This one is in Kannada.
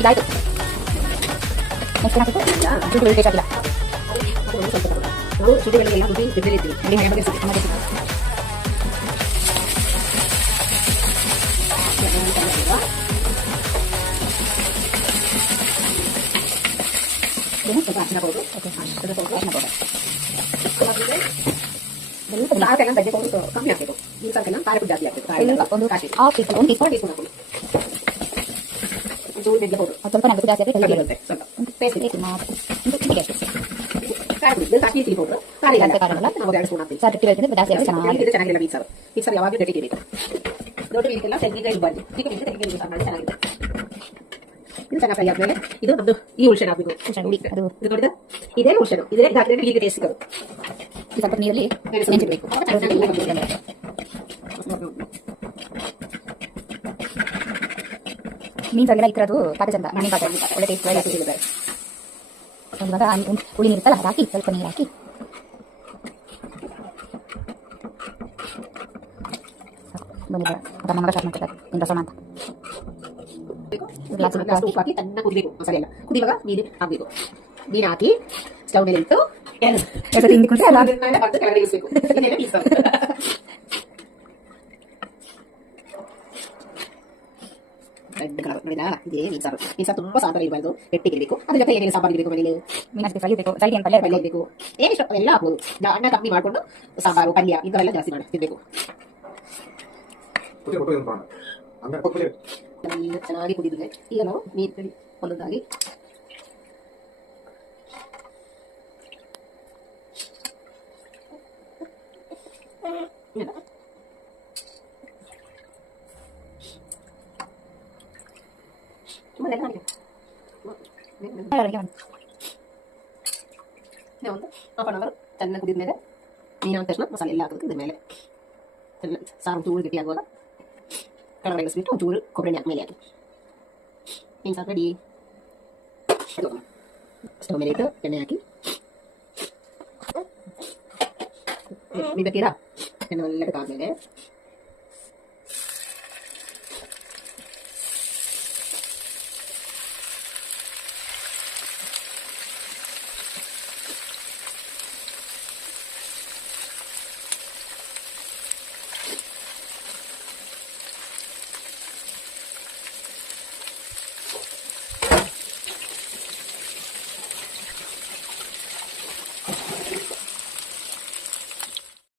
ಇದಾಯಿತು. ನೆಕ್ಸ್ಟ್ ಏನಾಗುತ್ತೆ? ಶುಂಠಿ ಬೆಳ್ಳುಳ್ಳಿ ಪೇಸ್ಟ್ ಹಾಕಿಲ್ಲ. ನಾವು ಶುಂಠಿ ಬೆಳ್ಳುಳ್ಳಿ ರುಬ್ಬಿ ಇರ್ತೀವಿ. ಅಲ್ಲಿ ನಮಗೆ ಸಿಗುತ್ತೆ. ಸ್ವಲ್ಪ ಅರಿಶಿನ ಪೌಡರ್. ಓಕೆ, ಅರಿಶಿನ ಪೌಡರ್. ಬೆಲ್ಲ ಖಾರಕ್ಕೆಲ್ಲ ಬಜ್ಜೆ ಪೌಡರ್ ಕಮ್ಮಿ ಹಾಕಬೇಕು. ಈ ಸಾಕೆಲ್ಲ ಖಾರ ಪುಡಿ ಜಾಸ್ತಿ ಹಾಕಬೇಕು. ಒಂದು ಕಾಶಿ ಹಾಫ್ ಟೀಸ್ಪೂನ್, ಒಂದು ಟೀಸ್ಪೂನ್ ಹಾಕಬೇಕು. ಚೂರು ಬೆಲ್ಲ ಪೌಡರ್ ಸ್ವಲ್ಪ ಹಾಕಬೇಕು, ಜಾಸ್ತಿ ಆದರೆ ಕಹಿ ಬರುತ್ತೆ. ಸ್ವಲ್ಪ ಪೇಸ್ಟ್ ಇದೆ ಮಾತ್ರ. ಇದು ಇದಿಗೆ ಅಷ್ಟೇ. ಖಾರ ಪುಡಿ ಕಾಶಿ ಟೀ ಪೌಡರ್ ಖಾರ ಇಲ್ಲ. ಖಾರ ಇಲ್ಲ. ನಾವು 2 ಸ್ಪೂನ್ ಹಾಕ್ತೀವಿ. ಸಾರ್ ಇಟ್ಟಿರೋದ್ರಿಂದ ಜಾಸ್ತಿ ಆದರೆ ಚೆನ್ನಾಗಿ ಚೆನ್ನಾಗಿಲ್ಲ. ಮಿಕ್ಸರ್ ಯಾವಾಗಲೂ ಗಟ್ಟಿಗೆ ಬೇಕು. ದೊಡ್ಡ ಮೀನಿಗೆಲ್ಲ ತೆಂಗಿನ ಇರಬಾರ್ದು. ಚಿಕ್ಕ ಮೀನಿಗೆ ತೆಂಗಿನ ಯೂಸ್ ಮಾಡಿ ಚೆನ್ನಾಗಿದೆ. ಇದು ಚೆನ್ನಾಗಿ ಫ್ರೈ ಆದ್ಮೇಲೆ ಇದು ನಮ್ದು ಈ ಹುಣಸೆ ಹಾಕಬೇಕು. ಅದು ಇದು ನೋಡಿದ ಇದೇ ಹುಣಸೆ ಇದೇ ಹಾಕಿದ್ರೆ ಈಗ ಟೇಸ್ಟ್ ಸಿಗೋದು. ಸ್ವಲ್ಪ ನೀರಲ್ಲಿ ನೆನೆಸಿಡಬೇಕು. ಮೀನು ಸಾರಿಗೆಲ್ಲ ಈ ಥರದ್ದು ಪಾತ್ರೆ ಚಂದ, ಮಣ್ಣಿನ ಪಾತ್ರೆ ಒಳ್ಳೆ ಟೇಸ್ಟ್ ಒಳ್ಳೆ ಹಾಕಿದ್ದಾರೆ. ಇವಾಗ ಹುಳಿ ನೀರುತ್ತಲ್ಲ ಅದು ಹಾಕಿ ಸ್ವಲ್ಪ ನೀರು ಹಾಕಿ ಬಂದಿದ್ದಾರೆ. ಅದನ್ನ ಮಗ ಸ್ಟಾರ್ಟ್ ಮಾಡ್ತಾರೆ ಇನ್ನು ರಸಮ ಅಂತ. ಉಪ್ಪು ಹಾಕಿ ಚೆನ್ನಾಗಿ ಕುದಿಬೇಕು. ಮಸಾಲೆ ಎಲ್ಲ ಕುದಿವಾಗ ನೀರು ಹಾಕಬೇಕು. ನೀರು ಹಾಕಿ ಸ್ಟವ್ ಮೇಲೆ ಇಟ್ಟು ಹಿಂದಿ ಕುಂಟೆ ಅಲ್ಲ ಕೆಳಗಡೆ ಇಳಿಸ್ಬೇಕು. Red colour ನೋಡಿದಾ? ಇದೇ ಮೀನು ಸಾರು. ಮೀನು ಸಾರು ತುಂಬಾ ಸಾಂಬಾರು ಇರಬಾರ್ದು, ಗಟ್ಟಿಗೆ ಇರಬೇಕು. ಅದ್ರ ಜೊತೆ ಏನೇನು ಸಾಂಬಾರು ಇರಬೇಕು ಮನೇಲಿ? ಮೀನಷ್ಟು ಫ್ರೈ ಇರಬೇಕು, ಸೈಡ್ ಏನು ಪಲ್ಯ ಪಲ್ಯ ಇರಬೇಕು. ಏನಿಷ್ಟ ಎಲ್ಲ ಹಾಕ್ಬೋದು. ಅನ್ನ ಕಮ್ಮಿ ಮಾಡಿಕೊಂಡು ಸಾಂಬಾರು ಪಲ್ಯ ಇಂಥವೆಲ್ಲ ಜಾಸ್ತಿ ಮಾಡಿ ತಿನ್ನಬೇಕು. ಚೆನ್ನಾಗಿ ಕುದಿದ್ರೆ ಈಗ ನಾವು ನೀರು ಒಂದೊಂದಾಗಿ ಒಂದು ಹಾಫ್ ಅನ್ ಅವರ್ ಚೆನ್ನಾಗಿ ಕುದಿದ ಮೇಲೆ ಮೀನು ಅಂದ ತಕ್ಷಣ ಮಸಾಲೆ ಎಲ್ಲ ಹಾಕೋದು. ಇದ್ರ ಮೇಲೆ ಸಾರು ಚೂರು ಗಟ್ಟಿ ಆಗುವಾಗ ಕೆಳಗಡೆ ಇಳಿಸ್ಬಿಟ್ಟು ಒಂಚೂರು ಕೊಬ್ಬರಿ ಹಾಕಿ ಮೇಲೆ ಹಾಕಿ ಮೀನು ಸಾರು ರೆಡಿ. ಸ್ಟವ್ ಮೇಲೆ ಇಟ್ಟು ಎಣ್ಣೆ ಹಾಕಿ ಮೀನು ಬೇಕೀರಾ? ಎಣ್ಣೆ ಎಲ್ಲ ಆದಮೇಲೆ